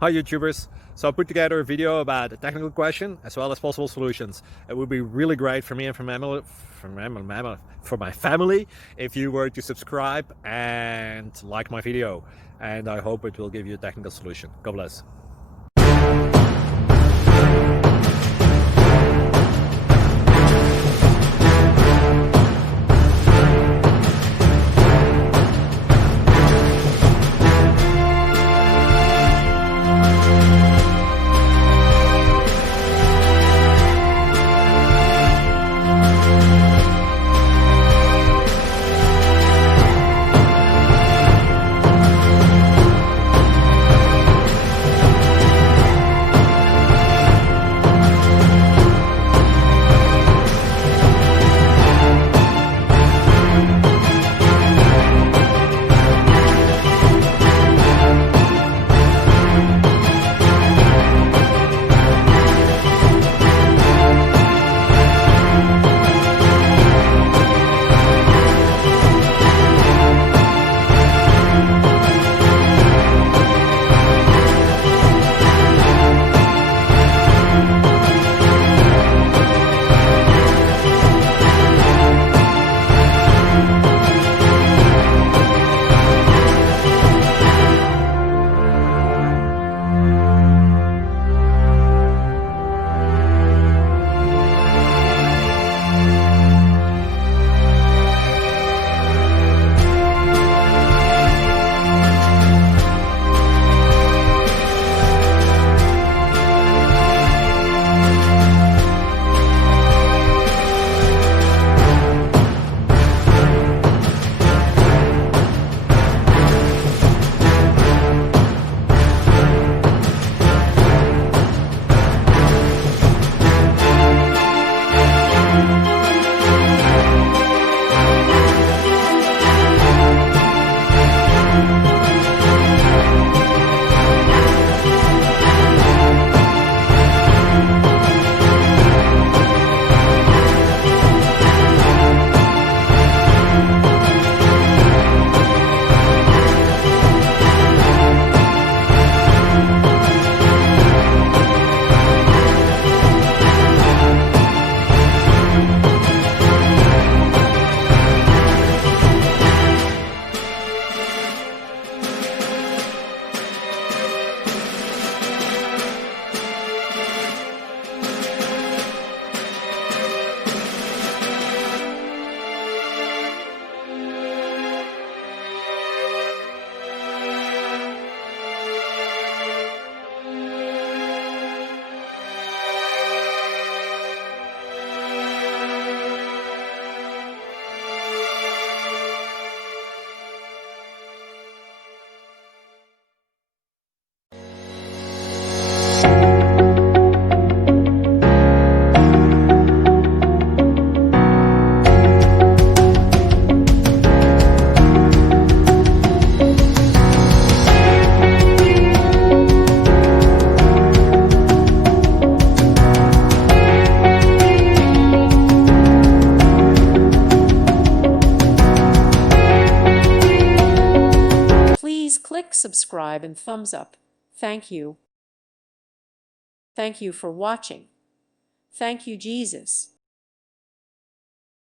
Hi YouTubers! So I put together a video about a technical question as well as possible solutions. It would be really great for me and for my family if you were to subscribe and like my video, and I hope it will give you a technical solution. God bless. Please click subscribe and thumbs up. Thank you. Thank you for watching. Thank you, Jesus.